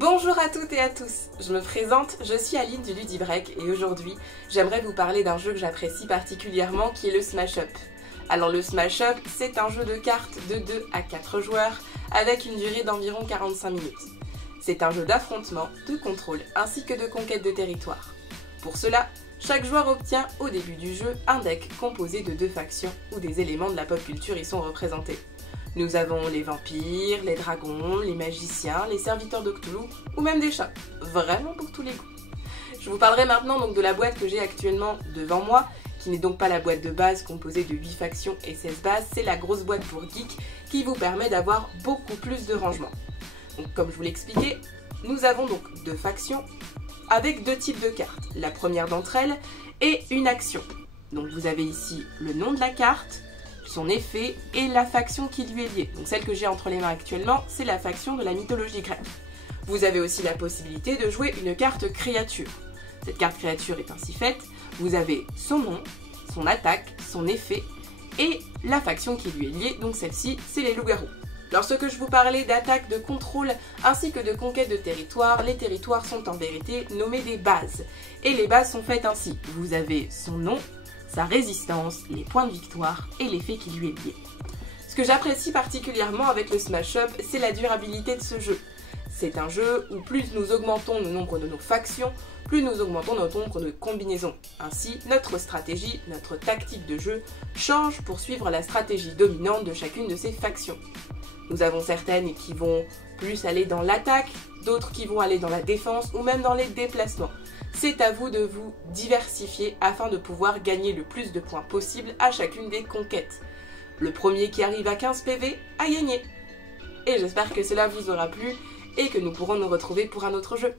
Bonjour à toutes et à tous, je me présente, je suis Aline du Ludibreak et aujourd'hui j'aimerais vous parler d'un jeu que j'apprécie particulièrement qui est le Smash Up. Alors le Smash Up, c'est un jeu de cartes de 2 à 4 joueurs avec une durée d'environ 45 minutes. C'est un jeu d'affrontement, de contrôle ainsi que de conquête de territoire. Pour cela, chaque joueur obtient au début du jeu un deck composé de 2 factions où des éléments de la pop culture y sont représentés. Nous avons les vampires, les dragons, les magiciens, les serviteurs de Cthulhu ou même des chats. Vraiment pour tous les goûts. Je vous parlerai maintenant donc de la boîte que j'ai actuellement devant moi, qui n'est donc pas la boîte de base composée de 8 factions et 16 bases, c'est la grosse boîte pour geek qui vous permet d'avoir beaucoup plus de rangement. Donc comme je vous l'expliquais, nous avons donc 2 factions avec 2 types de cartes. La première d'entre elles est une action. Donc vous avez ici le nom de la carte, son effet et la faction qui lui est liée. Donc celle que j'ai entre les mains actuellement, c'est la faction de la mythologie grecque. Vous avez aussi la possibilité de jouer une carte créature. Cette carte créature est ainsi faite, vous avez son nom, son attaque, son effet et la faction qui lui est liée, donc celle-ci, c'est les loups-garous. Lorsque je vous parlais d'attaque, de contrôle ainsi que de conquête de territoire, les territoires sont en vérité nommés des bases. Et les bases sont faites ainsi. Vous avez son nom, sa résistance, les points de victoire et l'effet qui lui est lié. Ce que j'apprécie particulièrement avec le Smash Up, c'est la durabilité de ce jeu. C'est un jeu où plus nous augmentons le nombre de nos factions, plus nous augmentons notre nombre de combinaisons. Ainsi, notre stratégie, notre tactique de jeu change pour suivre la stratégie dominante de chacune de ces factions. Nous avons certaines qui vont plus aller dans l'attaque, d'autres qui vont aller dans la défense ou même dans les déplacements. C'est à vous de vous diversifier afin de pouvoir gagner le plus de points possible à chacune des conquêtes. Le premier qui arrive à 15 PV a gagné. Et j'espère que cela vous aura plu et que nous pourrons nous retrouver pour un autre jeu.